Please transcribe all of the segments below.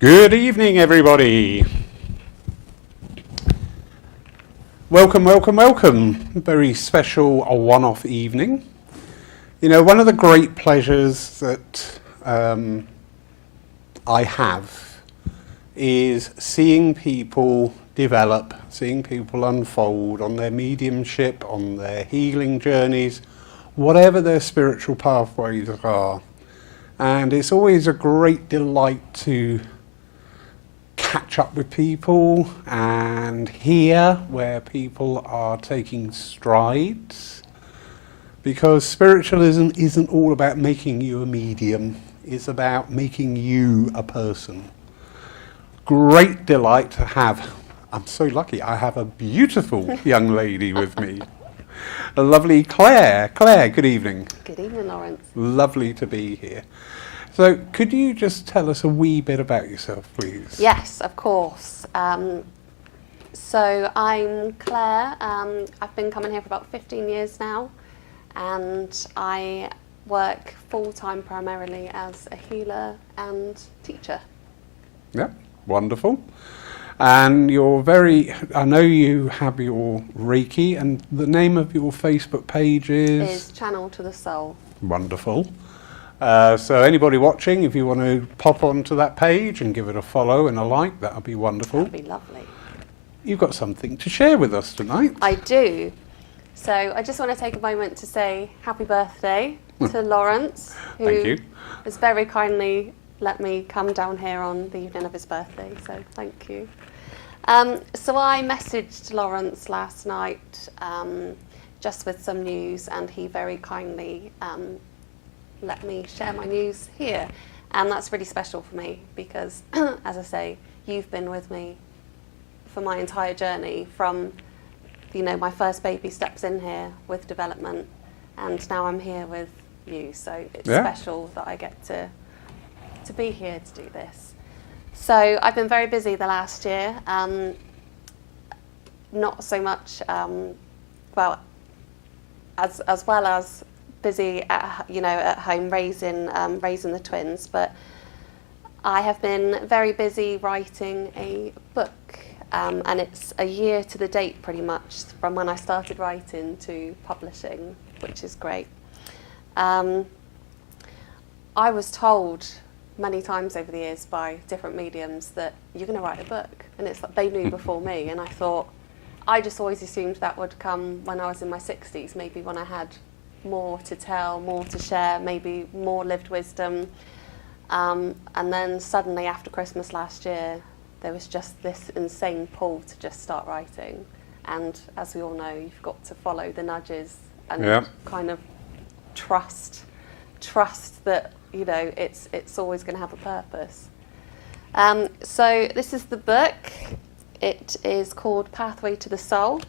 Good evening, everybody. Welcome, welcome, welcome. Very special, a one-off evening. You know, one of the great pleasures that I have is seeing people develop, seeing people unfold on their mediumship, on their healing journeys, whatever their spiritual pathways are. And it's always a great delight to catch up with people and hear where people are taking strides, because spiritualism isn't all about making you a medium, it's about making you a person. Great delight to have, I'm so lucky, I have a beautiful young lady with me, a lovely Claire. Claire, good evening. Good evening, Lawrence. Lovely to be here. So could you just tell us a wee bit about yourself, please? Yes, of course. So I'm Claire. I've been coming here for about 15 years now, and I work full-time primarily as a healer and teacher. Yeah, wonderful. And I know you have your Reiki, and the name of your Facebook page is Channel to the Soul. Wonderful. So anybody watching, if you want to pop onto that page and give it a follow and a like, that would be wonderful. That would be lovely. You've got something to share with us tonight. I do. So I just want to take a moment to say happy birthday to Lawrence, who has very kindly let me come down here on the evening of his birthday, so thank you. So I messaged Lawrence last night just with some news, and he very kindly let me share my news here, and that's really special for me because, as I say, you've been with me for my entire journey from, you know, my first baby steps in here with development, and now I'm here with you, so it's special that I get to be here to do this. So I've been very busy the last year, not so much, as well as busy at home raising the twins, but I have been very busy writing a book, and it's a year to the date pretty much from when I started writing to publishing, which is great. I was told many times over the years by different mediums that you're going to write a book, and it's like they knew before me, and I thought, I just always assumed that would come when I was in my 60s, maybe when I had more to tell, more to share, maybe more lived wisdom. And then suddenly after Christmas last year, there was just this insane pull to just start writing. And as we all know, you've got to follow the nudges and kind of trust that, you know, it's always going to have a purpose. So this is the book. It is called Pathway to the Soul,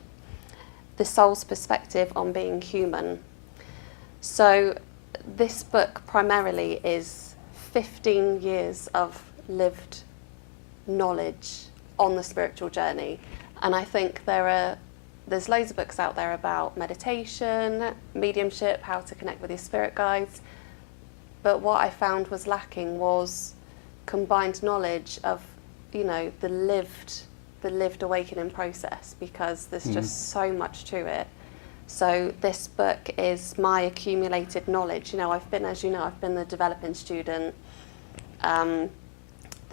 The Soul's Perspective on Being Human. So this book primarily is 15 years of lived knowledge on the spiritual journey. And I think there's loads of books out there about meditation, mediumship, how to connect with your spirit guides. But what I found was lacking was combined knowledge of, you know, the lived awakening process, because there's just so much to it. So this book is my accumulated knowledge. You know, I've been the developing student, the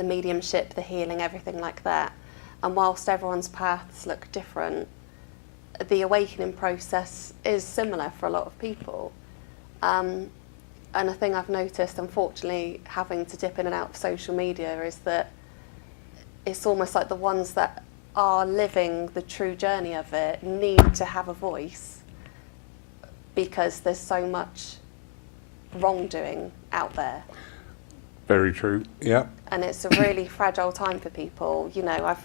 mediumship, the healing, everything like that. And whilst everyone's paths look different, the awakening process is similar for a lot of people. And a thing I've noticed, unfortunately, having to dip in and out of social media, is that it's almost like the ones that are living the true journey of it need to have a voice, because there's so much wrongdoing out there. Very true, yeah. And it's a really fragile time for people. You know, I've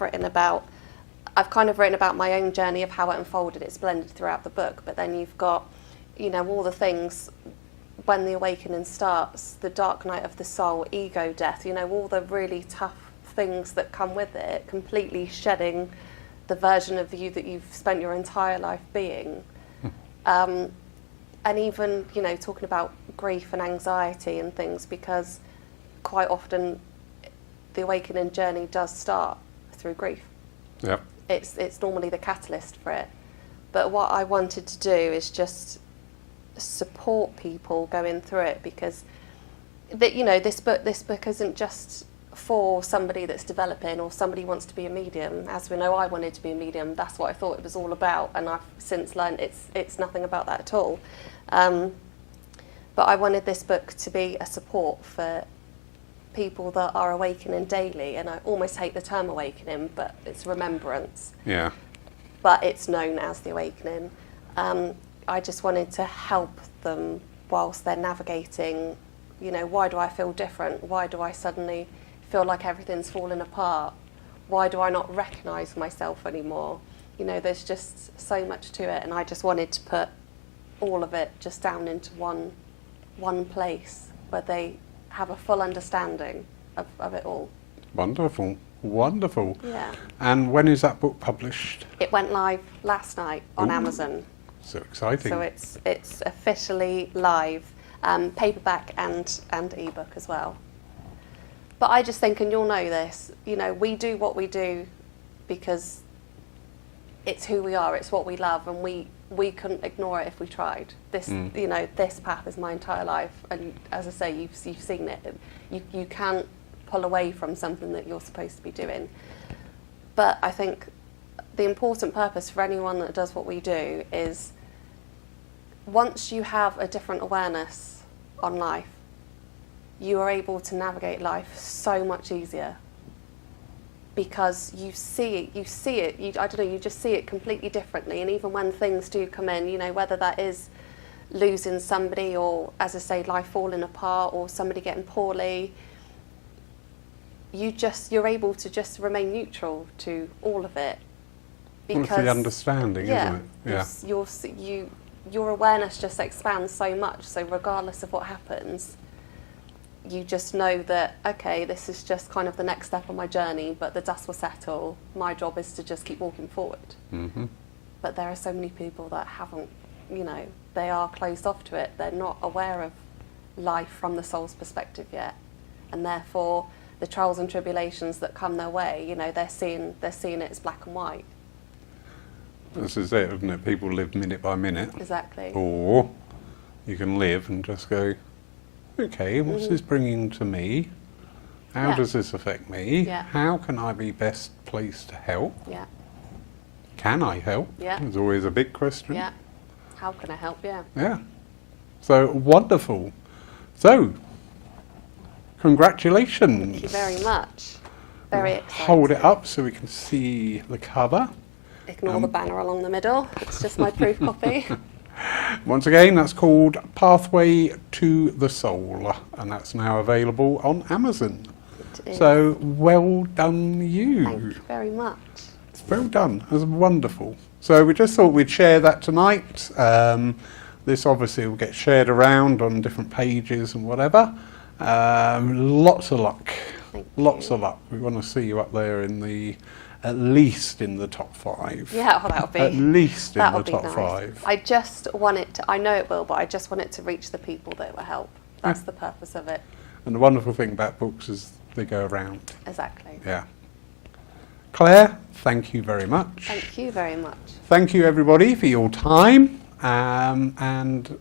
kind of written about my own journey of how it unfolded. It's blended throughout the book, but then you've got, you know, all the things when the awakening starts, the dark night of the soul, ego death, you know, all the really tough things that come with it, completely shedding the version of you that you've spent your entire life being. And even, you know, talking about grief and anxiety and things, because quite often the awakening journey does start through grief. Yeah. It's normally the catalyst for it. But what I wanted to do is just support people going through it, because this book isn't just for somebody that's developing or somebody who wants to be a medium. As we know, I wanted to be a medium. That's what I thought it was all about, and I've since learned it's nothing about that at all. But I wanted this book to be a support for people that are awakening daily, and I almost hate the term awakening, but it's remembrance. Yeah. But it's known as the awakening. I just wanted to help them whilst they're navigating, why do I feel different? Why do I suddenly feel like everything's falling apart? Why do I not recognise myself anymore? There's just so much to it, and I just wanted to put all of it just down into one place where they have a full understanding of it all. Wonderful. Wonderful. Yeah. And when is that book published? It went live last night on Ooh. Amazon. So exciting. So it's officially live, paperback and ebook as well. But I just think, and you'll know this, we do what we do because it's who we are, it's what we love, and we couldn't ignore it if we tried. This this path is my entire life, and as I say, you've seen it. You can't pull away from something that you're supposed to be doing. But I think the important purpose for anyone that does what we do is, once you have a different awareness on life, you are able to navigate life so much easier, because you see it, you just see it completely differently. And even when things do come in, whether that is losing somebody, or, as I say, life falling apart, or somebody getting poorly, you're able to just remain neutral to all of it. Because it's the understanding, isn't it? Yeah. Your awareness just expands so much. So regardless of what happens, you just know that, okay, this is just kind of the next step on my journey, but the dust will settle. My job is to just keep walking forward. Mm-hmm. But there are so many people that haven't, they are closed off to it. They're not aware of life from the soul's perspective yet. And therefore, the trials and tribulations that come their way, they're seeing it as black and white. This is it, isn't it? People live minute by minute. Exactly. Or you can live and just go, okay, what's this bringing to me? How does this affect me? Yeah. How can I be best placed to help? Yeah. Can I help? Yeah. There's always a big question. Yeah. How can I help? Yeah. Yeah. So wonderful. So, congratulations. Thank you very much. Very exciting. Hold it up so we can see the cover. Ignore the banner along the middle. It's just my proof copy. Once again, that's called Pathway to the Soul, and that's now available on Amazon. So, well done you. Thank you very much. Well done. It was wonderful. So we just thought we'd share that tonight. This obviously will get shared around on different pages and whatever. Lots of luck. Lots of luck. We want to see you up there at least in the top 5. Yeah, well, that'll be. At least in the top nice. 5. I just want it to, I know it will, but I just want it to reach the people that it will help. That's the purpose of it. And the wonderful thing about books is they go around. Exactly. Yeah. Claire, thank you very much. Thank you very much. Thank you everybody for your time, and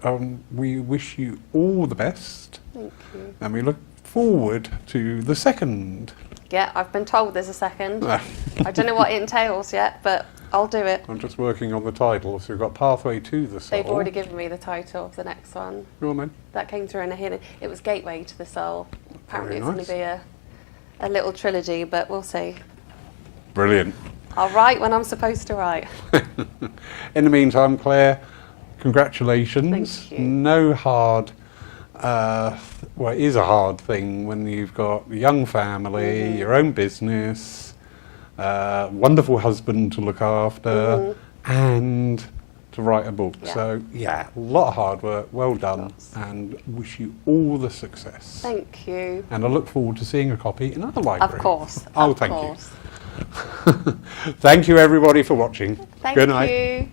we wish you all the best. Thank you. And we look forward to the second. Yeah, I've been told there's a second. I don't know what it entails yet, but I'll do it. I'm just working on the title, so we've got Pathway to the Soul. They've already given me the title of the next one. Go on then. That came through in a healing. It was Gateway to the Soul. Apparently Very it's going to be a little trilogy, but we'll see. Brilliant. I'll write when I'm supposed to write. In the meantime, Claire, congratulations. Thank you. No hard, well, it is a hard thing when you've got a young family, your own business, wonderful husband to look after, and to write a book. Yeah. So, yeah, a lot of hard work. Well done, and wish you all the success. Thank you. And I look forward to seeing a copy in another library. Of course. Oh, of thank course. you. Thank you, everybody, for watching. Thank Good night. you.